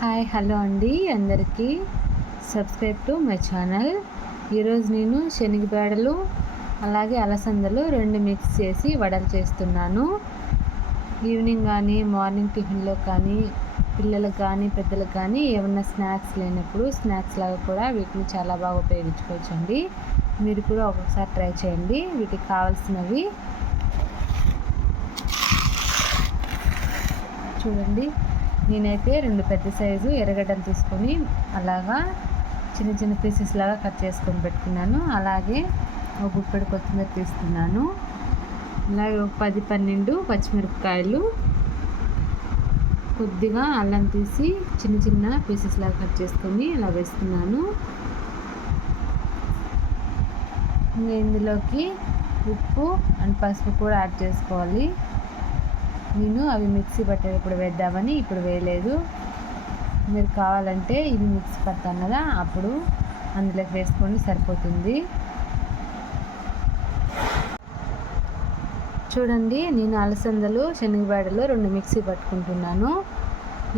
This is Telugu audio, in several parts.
హాయ్ హలో అండి. అందరికీ సబ్స్క్రైబ్ టు మై ఛానల్. ఈరోజు నేను శనగపేడలు అలాగే అలసందలు రెండు మిక్స్ చేసి వడలు చేస్తున్నాను. ఈవినింగ్ కానీ మార్నింగ్ టిఫిన్లో కానీ పిల్లలకు కానీ పెద్దలకు కానీ ఏమన్నా స్నాక్స్ లేనప్పుడు స్నాక్స్ లాగా కూడా వీటిని చాలా బాగా ఉపయోగించుకోవచ్చు అండి మీరు కూడా ఒక్కొక్కసారి ట్రై చేయండి. వీటికి కావాల్సినవి చూడండి. నేనైతే రెండు పెద్ద సైజు ఎర్రగడ్డలు తీసుకొని అలాగా చిన్న చిన్న పీసెస్ లాగా కట్ చేసుకొని పెట్టుకున్నాను. అలాగే ఒక గుప్పెడు కొత్తిమీర తీసుకున్నాను అలాగే ఒక పది పన్నెండు పచ్చిమిరపకాయలు. కొద్దిగా అల్లం తీసి చిన్న చిన్న పీసెస్ లాగా కట్ చేసుకొని ఇలా వేస్తున్నాను. ఇందులోకి ఉప్పు అండ్ పసుపు కూడా యాడ్ చేసుకోవాలి. నేను అవి మిక్సీ పట్టేటప్పుడు వేద్దామని ఇప్పుడు వేయలేదు. మీరు కావాలంటే ఇవి మిక్సీ పడతాను కదా అప్పుడు అందులోకి వేసుకొని సరిపోతుంది. చూడండి నేను అలసందలు శనగబాడలు రెండు మిక్సీ పట్టుకుంటున్నాను.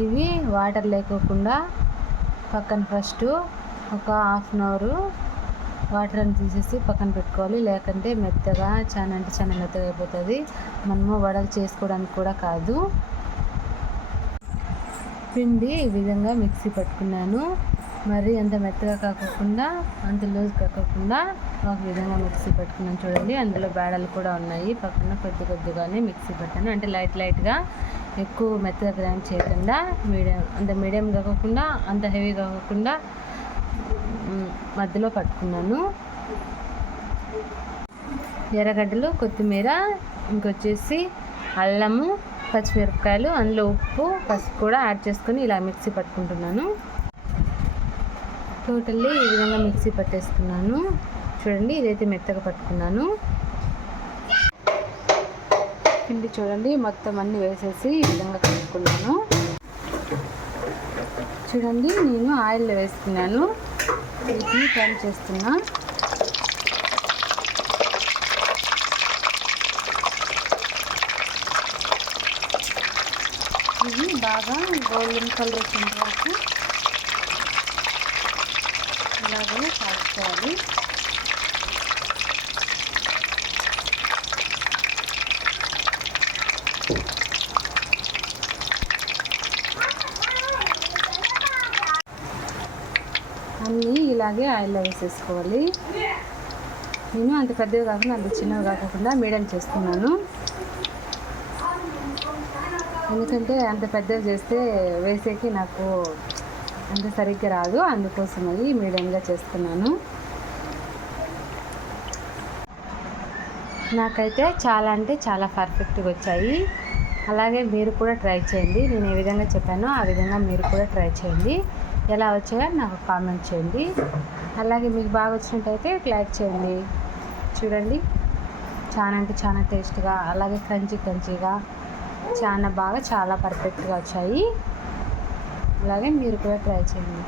ఇవి వాటర్ లేకోకుండా పక్కన ఫస్ట్ ఒక హాఫ్ అన్ అవరు వాటర్ అని తీసేసి పక్కన పెట్టుకోవాలి. లేకుంటే మెత్తగా చాలా అంటే చాలా మెత్తగా అయిపోతుంది. మనము వడలు చేసుకోవడానికి కూడా కాదు. పిండి ఈ విధంగా మిక్సీ పట్టుకున్నాను. మరి అంత మెత్తగా కాకుండా అంత లూజ్ కాకుండా ఒక విధంగా మిక్సీ పట్టుకున్నాను చూడండి. అందులో బేడలు కూడా ఉన్నాయి. పక్కన కొద్ది కొద్దిగానే మిక్సీ పట్టాను. అంటే లైట్ లైట్గా ఎక్కువ మెత్తగా గ్రైండ్ చేయకుండా మీడియం అంత మీడియం కాకుండా అంత హెవీ కాకుండా మధ్యలో పట్టుకున్నాను. ఎర్రగడ్డలు కొత్తిమీర ఇంకొచ్చేసి అల్లము పచ్చిమిరపకాయలు అందులో ఉప్పు పసుపు కూడా యాడ్ చేసుకొని ఇలా మిక్సీ పట్టుకుంటున్నాను. టోటల్లీ ఈ విధంగా మిక్సీ పట్టేసుకున్నాను చూడండి ఇదైతే మెత్తగా పట్టుకున్నాను. పిండి చూడండి మొత్తం అన్నీ వేసేసి ఈ విధంగా కలుపుకున్నాను. చూడండి నేను ఆయిల్లో వేసుకున్నాను. వీటిని ఫ్రై చేస్తున్నా. ఇవి బాగా గోల్డెన్ కలర్ వచ్చిన వరకు ఇలాగే కాల్చుకోవాలి. అన్నీ ఇలాగే ఆయిల్లో వేసేసుకోవాలి. నేను అంత పెద్దవి కాకుండా అంత చిన్నవి కాకుండా మీడియం చేస్తున్నాను. ఎందుకంటే అంత పెద్దవి చేస్తే వేసేకి నాకు అంత సరిగ్గా రాదు. అందుకోసం అది మీడియంగా చేస్తున్నాను. నాకైతే చాలా అంటే చాలా పర్ఫెక్ట్గా వచ్చాయి. అలాగే మీరు కూడా ట్రై చేయండి. నేను ఏ విధంగా చెప్పానో ఆ విధంగా మీరు కూడా ట్రై చేయండి. ఎలా వచ్చాయో నాకు కామెంట్ చేయండి. అలాగే మీకు బాగా వచ్చినట్టయితే లైక్ చేయండి. చూడండి. చాలా అంటే చాలా టేస్ట్గా అలాగే క్రంచీ క్రంచీగా చాలా బాగా చాలా పర్ఫెక్ట్గా వచ్చాయి. అలాగే మీరు కూడా ట్రై చేయండి.